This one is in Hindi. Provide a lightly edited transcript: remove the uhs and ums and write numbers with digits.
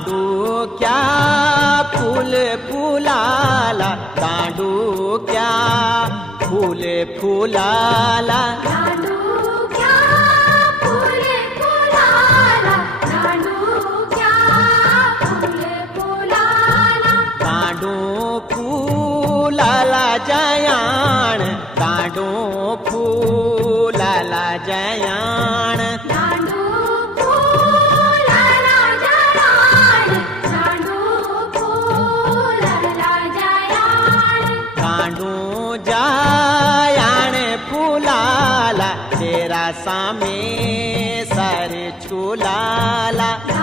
दांडूक्या फूल फुलाला, दांडूक्या फूल फुलाला, दांडूक्या फूल फुलाला, दांडूक्या फूल फुलाला, दांडू फुलाला जयाण, दांडू फुलाला जयाण, दांडू फुलाला जयाण, दांडू फुलाला जयाण, दांडू जयाण फुलाला, तेरा सामे सर झुलाला,